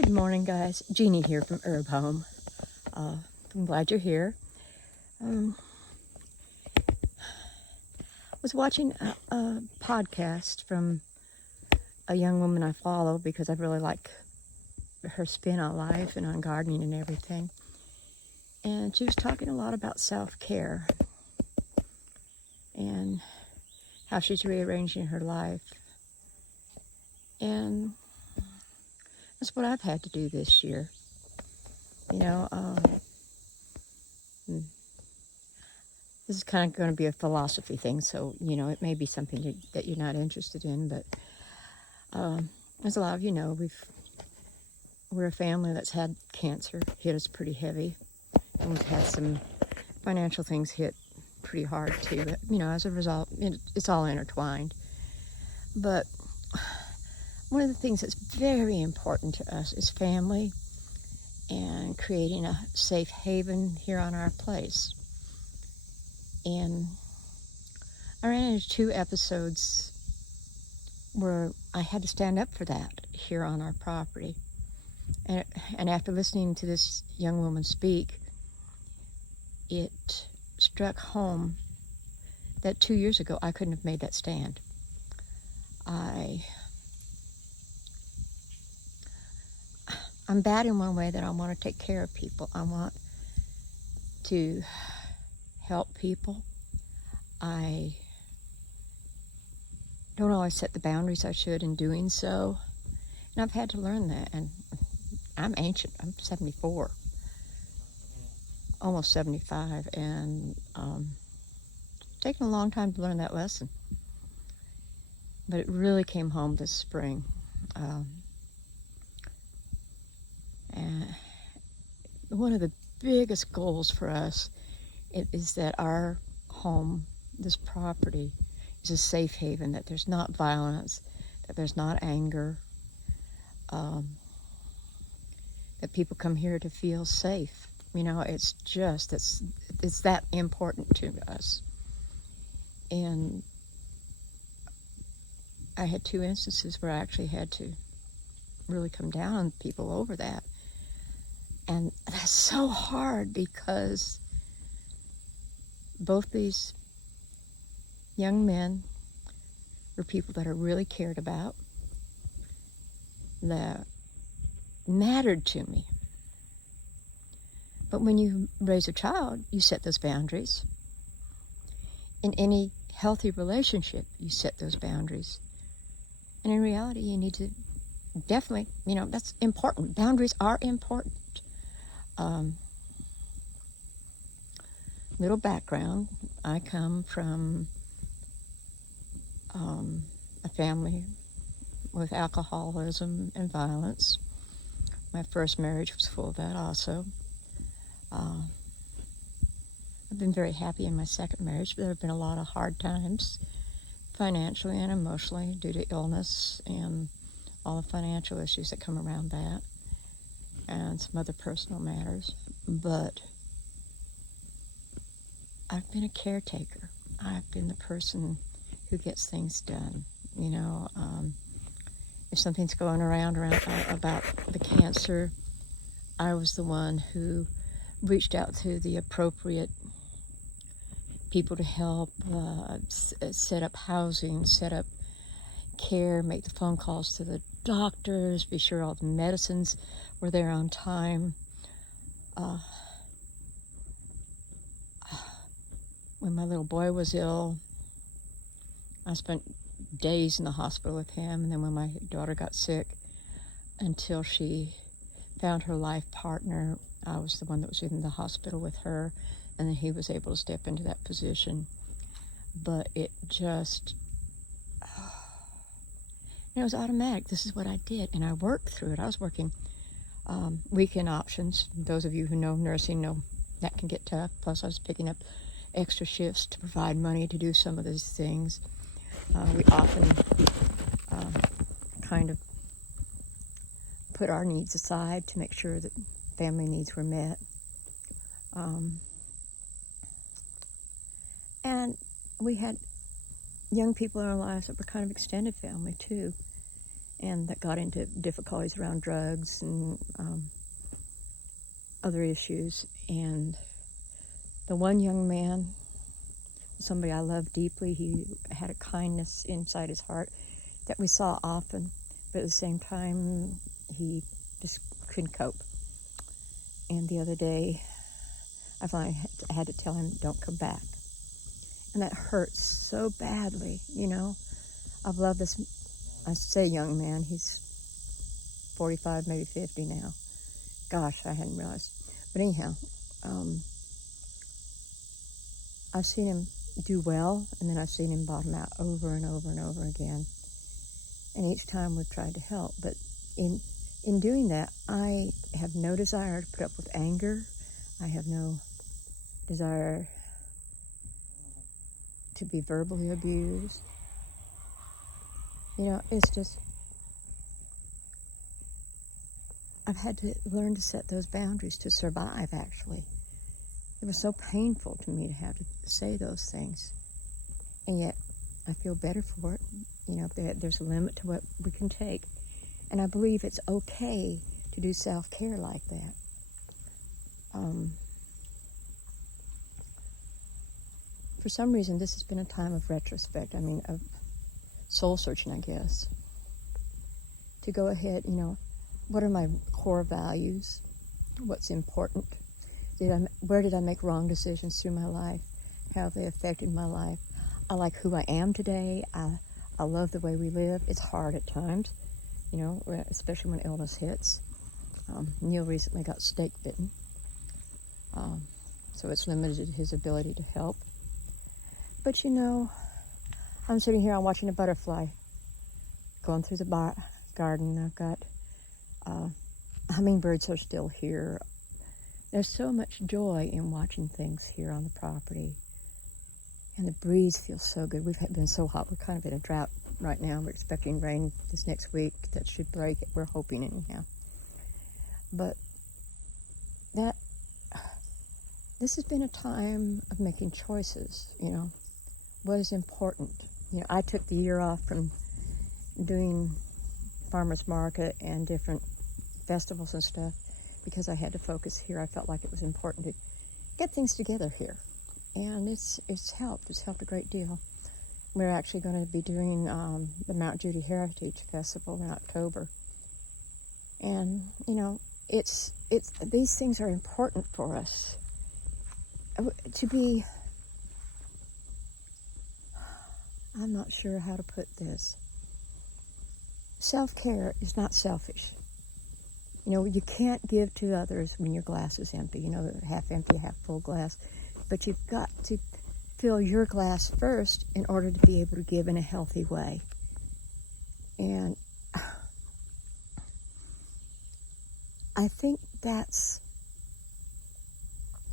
Good morning, guys. Jeannie here from Herb Home. I'm glad you're here. Was watching a podcast from a young woman I follow because I really like her spin on life and on gardening and everything. And she was talking a lot about self-care and how she's rearranging her life. And that's what I've had to do this year. You know, this is kind of going to be a philosophy thing, so, it may be something that you're not interested in, but as a lot of you know, we're a family that's had cancer hit us pretty heavy, and we've had some financial things hit pretty hard too, but, as a result, it's all intertwined. But one of the things that's very important to us is family and creating a safe haven here on our place. And I ran into 2 episodes where I had to stand up for that here on our property. And after listening to this young woman speak, it struck home that 2 years ago I couldn't have made that stand. I'm bad in one way that I want to take care of people. I want to help people. I don't always set the boundaries I should in doing so. And I've had to learn that. And I'm ancient. I'm 74. Almost 75. And it's taken a long time to learn that lesson. But it really came home this spring. And one of the biggest goals for us is that our home, this property, is a safe haven, that there's not violence, that there's not anger, that people come here to feel safe. It's that important to us. And I had 2 instances where I actually had to really come down on people over that. And that's so hard because both these young men were people that are really cared about, that mattered to me. But when you raise a child, you set those boundaries. In any healthy relationship, you set those boundaries. And in reality, you need to definitely, that's important. Boundaries are important. Little background, I come from a family with alcoholism and violence. My first marriage was full of that also. I've been very happy in my second marriage, but there have been a lot of hard times, financially and emotionally, due to illness and all the financial issues that come around that, and some other personal matters. But I've been a caretaker. I've been the person who gets things done. If something's going around about the cancer, I was the one who reached out to the appropriate people to help set up housing, set up care, make the phone calls to the doctors, be sure all the medicines were there on time. When my little boy was ill, I spent days in the hospital with him, and then when my daughter got sick, until she found her life partner, I was the one that was in the hospital with her, and then he was able to step into that position. But it just, it was automatic. This is what I did, and I worked through it. I was working weekend options. Those of you who know nursing know that can get tough. Plus, I was picking up extra shifts to provide money to do some of these things. We often kind of put our needs aside to make sure that family needs were met. And we had young people in our lives that were kind of extended family too. and that got into difficulties around drugs and other issues. And the one young man, somebody I loved deeply, he had a kindness inside his heart that we saw often, but at the same time, he just couldn't cope. And the other day, I finally had to tell him, don't come back. And that hurts so badly, you know. I've loved this, I say young man, he's 45, maybe 50 now. Gosh, I hadn't realized. But anyhow, I've seen him do well, and then I've seen him bottom out over and over and over again. And each time we've tried to help. But in doing that, I have no desire to put up with anger. I have no desire to be verbally abused. You know, it's just, I've had to learn to set those boundaries to survive, actually. It was so painful to me to have to say those things. And yet, I feel better for it. You know, there's a limit to what we can take. And I believe it's okay to do self-care like that. For some reason, this has been a time of retrospect. I mean, of soul searching, I guess. To go ahead, you know, what are my core values? What's important? Where did I make wrong decisions through my life? How have they affected my life? I like who I am today. I love the way we live. It's hard at times, you know, especially when illness hits. Neil recently got snake bitten, so it's limited his ability to help. But you know, I'm sitting here, I'm watching a butterfly going through the garden. I've got hummingbirds are still here. There's so much joy in watching things here on the property. And the breeze feels so good. We've been so hot. We're kind of in a drought right now. We're expecting rain this next week. That should break it. We're hoping anyhow. But this has been a time of making choices, you know. What is important? You know, I took the year off from doing farmers market and different festivals and stuff because I had to focus here. I felt like it was important to get things together here. And it's helped. It's helped a great deal. We're actually going to be doing the Mount Judy Heritage Festival in October. And, you know, it's these things are important for us. To be, I'm not sure how to put this. Self-care is not selfish. You know, you can't give to others when your glass is empty. You know, half empty, half full glass. But you've got to fill your glass first in order to be able to give in a healthy way. And I think that's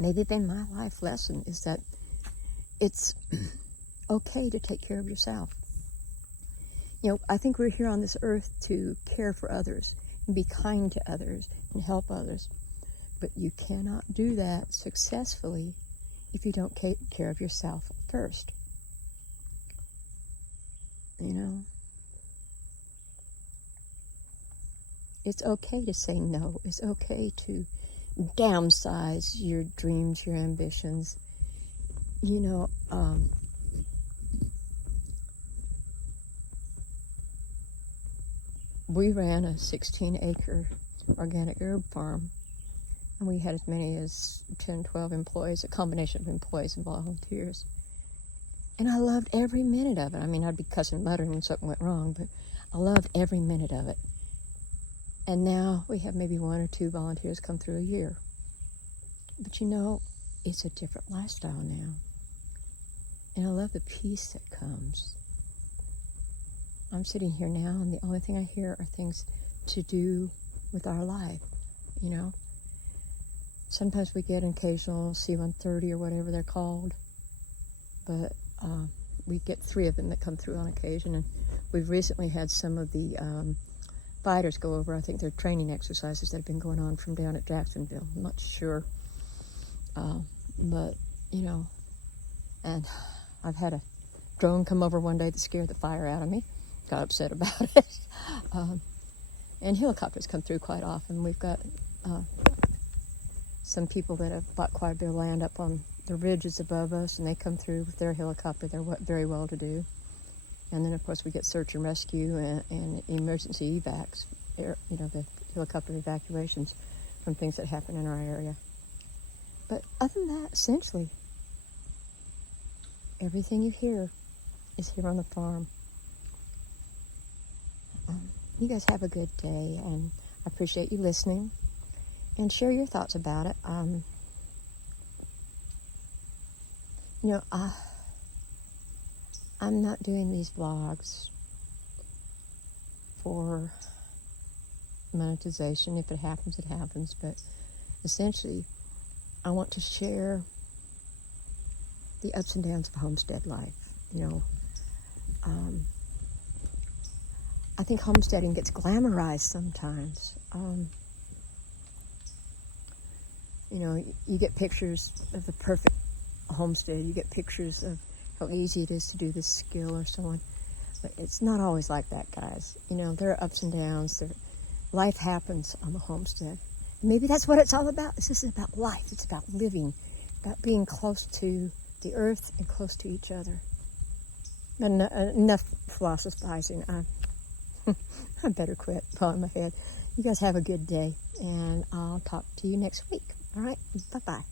maybe been my life lesson, is that it's okay to take care of yourself. You know, I think we're here on this earth to care for others and be kind to others and help others. But you cannot do that successfully if you don't take care of yourself first. You know? It's okay to say no. It's okay to downsize your dreams, your ambitions. You know, we ran a 16-acre organic herb farm, and we had as many as 10, 12 employees, a combination of employees and volunteers. And I loved every minute of it. I mean, I'd be cussing and muttering when something went wrong, but I loved every minute of it. And now we have maybe 1 or 2 volunteers come through a year. But you know, it's a different lifestyle now. And I love the peace that comes. I'm sitting here now, and the only thing I hear are things to do with our life, you know. Sometimes we get an occasional C-130 or whatever they're called, but we get 3 of them that come through on occasion, and we've recently had some of the fighters go over. I think they're training exercises that have been going on from down at Jacksonville. I'm not sure, but, you know, and I've had a drone come over one day that scared the fire out of me. got upset about it. And helicopters come through quite often. We've got some people that have bought quite a bit of land up on the ridges above us, and they come through with their helicopter. They're very well to do. And then, of course, we get search and rescue and emergency evacs, the helicopter evacuations from things that happen in our area. But other than that, essentially, everything you hear is here on the farm. You guys have a good day, and I appreciate you listening, and share your thoughts about it. I'm not doing these vlogs for monetization. If it happens, it happens. But essentially, I want to share the ups and downs of homestead life. I think homesteading gets glamorized sometimes. You get pictures of the perfect homestead. You get pictures of how easy it is to do this skill or so on. But it's not always like that, guys. There are ups and downs. Life happens on the homestead. And maybe that's what it's all about. It's just about life. It's about living, about being close to the earth and close to each other. Enough philosophizing. I better quit while I'm ahead. You guys have a good day, and I'll talk to you next week. All right? Bye-bye.